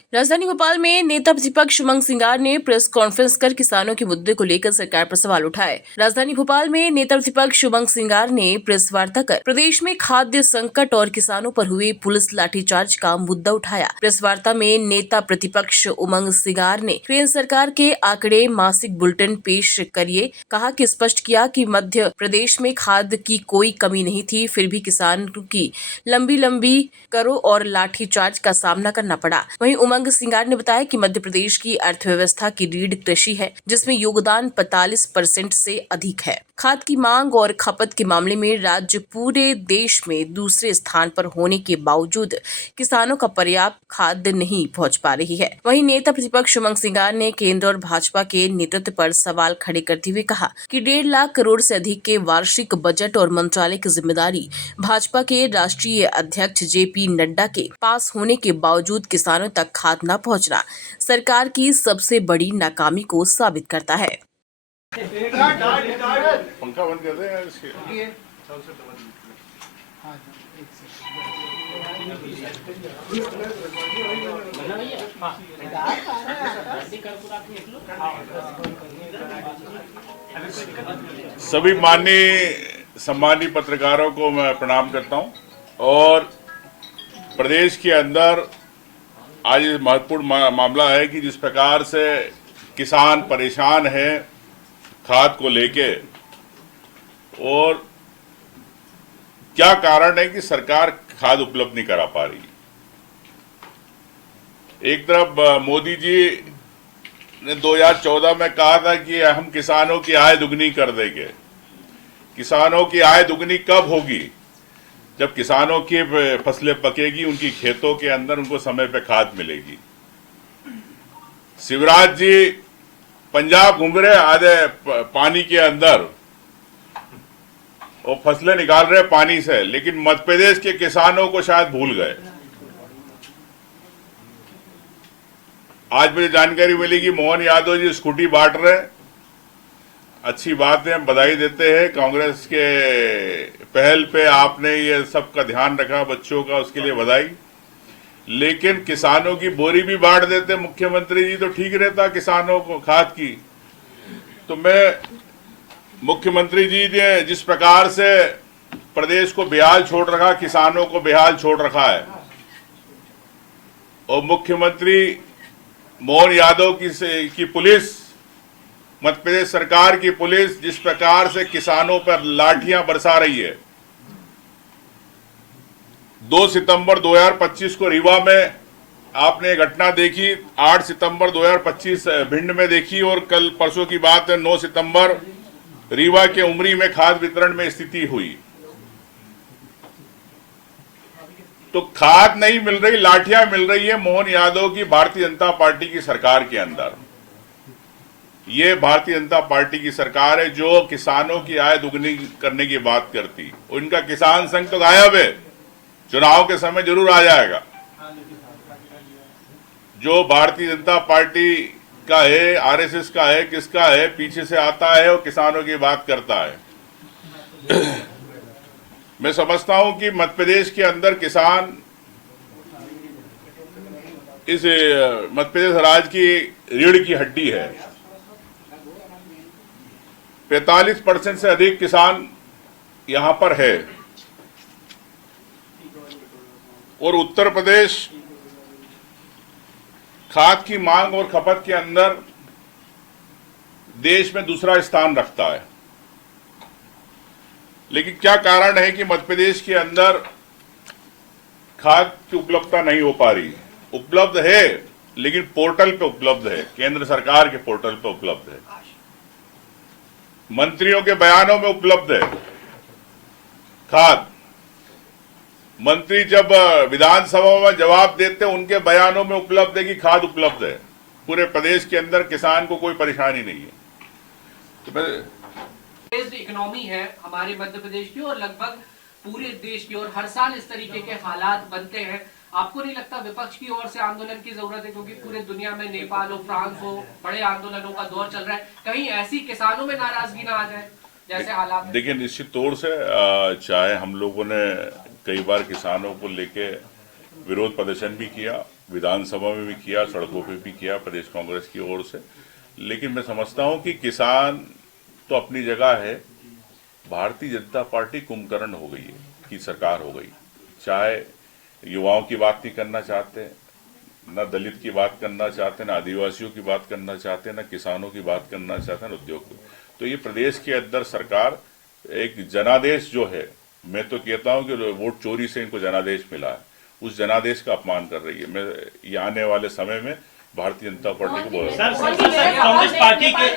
राजधानी भोपाल में नेता प्रतिपक्ष उमंग सिंगार ने प्रेस कॉन्फ्रेंस कर किसानों के मुद्दे को लेकर सरकार पर सवाल उठाए। राजधानी भोपाल में नेता प्रतिपक्ष उमंग सिंगार ने प्रेस वार्ता कर प्रदेश में खाद्य संकट और किसानों पर हुए पुलिस लाठीचार्ज का मुद्दा उठाया। प्रेस वार्ता में नेता प्रतिपक्ष उमंग सिंगार ने केंद्र सरकार के आंकड़े मासिक बुलेटिन पेश करिए कहा कि स्पष्ट किया कि मध्य प्रदेश में खाद की कोई कमी नहीं थी, फिर भी किसानों की लंबी करो और लाठीचार्ज का सामना करना पड़ा। वहीं उमंग सिंगार ने बताया कि मध्य प्रदेश की अर्थव्यवस्था की रीढ़ कृषि है, जिसमें योगदान 45% से अधिक है। खाद की मांग और खपत के मामले में राज्य पूरे देश में दूसरे स्थान पर होने के बावजूद किसानों का पर्याप्त खाद्य नहीं पहुंच पा रही है। वहीं नेता प्रतिपक्ष उमंग सिंगार ने केंद्र और भाजपा के नेतृत्व पर सवाल खड़े करते हुए कहा कि 1.5 लाख करोड़ से अधिक के वार्षिक बजट और मंत्रालय की जिम्मेदारी भाजपा के राष्ट्रीय अध्यक्ष JP नड्डा के पास होने के बावजूद किसानों तक खाद न पहुंचना सरकार की सबसे बड़ी नाकामी को साबित करता है। पंखा बंद कर दें इसके। सभी सम्मानीय पत्रकारों को मैं प्रणाम करता हूं और प्रदेश के अंदर आज महत्वपूर्ण मामला है कि जिस प्रकार से किसान परेशान है खाद को लेके और क्या कारण है कि सरकार खाद उपलब्ध नहीं करा पा रही। एक तरफ मोदी जी ने 2014 में कहा था कि हम किसानों की आय दुगनी कर देंगे। किसानों की आय दुगनी कब होगी? जब किसानों की फसलें पकेगी, उनकी खेतों के अंदर उनको समय पे खाद मिलेगी। शिवराज जी पंजाब घूम रहे आधे पानी के अंदर और फसलें निकाल रहे पानी से, लेकिन मध्य प्रदेश के किसानों को शायद भूल गए। आज मुझे जानकारी मिली कि मोहन यादव जी स्कूटी बांट रहे हैं। अच्छी बात है, बधाई देते हैं। कांग्रेस के पहल पे आपने ये सबका ध्यान रखा बच्चों का, उसके लिए बधाई। लेकिन किसानों की बोरी भी बांट देते मुख्यमंत्री जी तो ठीक रहता किसानों को खाद की। तो मैं मुख्यमंत्री जी ने जिस प्रकार से प्रदेश को बेहाल छोड़ रखा, किसानों को बेहाल छोड़ रखा है, और मुख्यमंत्री मोहन यादव की पुलिस, मध्य प्रदेश सरकार की पुलिस जिस प्रकार से किसानों पर लाठियां बरसा रही है। 2 सितंबर 2025 को रीवा में आपने घटना देखी, 8 सितंबर 2025 भिंड में देखी, और कल परसों की बात है 9 सितंबर रीवा के उमरी में खाद वितरण में स्थिति हुई। तो खाद नहीं मिल रही, लाठियां मिल रही है मोहन यादव की भारतीय जनता पार्टी की सरकार के अंदर। ये भारतीय जनता पार्टी की सरकार है जो किसानों की आय दुगनी करने की बात करती। उनका किसान संघ तो गायब है, चुनाव के समय जरूर आ जाएगा। जो भारतीय जनता पार्टी का है, RSS का है, किसका है, पीछे से आता है और किसानों की बात करता है। मैं समझता हूं कि मध्य प्रदेश के अंदर किसान इस मध्य प्रदेश राज्य की रीढ़ की हड्डी है। 45% से अधिक किसान यहां पर है, और उत्तर प्रदेश खाद की मांग और खपत के अंदर देश में दूसरा स्थान रखता है। लेकिन क्या कारण है कि मध्य प्रदेश के अंदर खाद की उपलब्धता नहीं हो पा रही? उपलब्ध है, लेकिन पोर्टल पे उपलब्ध है, केंद्र सरकार के पोर्टल पे उपलब्ध है, मंत्रियों के बयानों में उपलब्ध है खाद। मंत्री जब विधानसभा में जवाब देते हैं, उनके बयानों में उपलब्ध है कि खाद उपलब्ध है। पूरे प्रदेश के अंदर किसान को कोई परेशानी नहीं है। तो इकोनॉमी है हमारे मध्य प्रदेश की और लगभग पूरे देश की, और हर साल इस तरीके के हालात बनते हैं। आपको नहीं लगता विपक्ष की ओर से आंदोलन की जरूरत है? क्योंकि पूरे दुनिया में नेपाल हो, फ्रांस हो, बड़े आंदोलनों का दौर चल रहा है। कहीं ऐसी किसानों में नाराजगी ना आ जाए जैसे हालात? देखिए, निश्चित तौर से चाहे हम लोगों ने कई बार किसानों को लेके विरोध प्रदर्शन भी किया, विधानसभा में भी किया, सड़कों पे भी किया प्रदेश कांग्रेस की ओर से। लेकिन मैं समझता हूं कि किसान तो अपनी जगह है, भारतीय जनता पार्टी कुंभकर्ण हो गई है, की सरकार हो गई। चाहे युवाओं की बात नहीं करना चाहते, न दलित की बात करना चाहते, न आदिवासियों की बात करना चाहते, न किसानों की बात करना चाहते, न उद्योग की। तो ये प्रदेश के अंदर सरकार एक जनादेश जो है, मैं तो कहता हूं कि वोट चोरी से इनको जनादेश मिला है, उस जनादेश का अपमान कर रही है। मैं ये आने वाले समय में भारतीय जनता पार्टी को बहुत सर कांग्रेस पार्टी के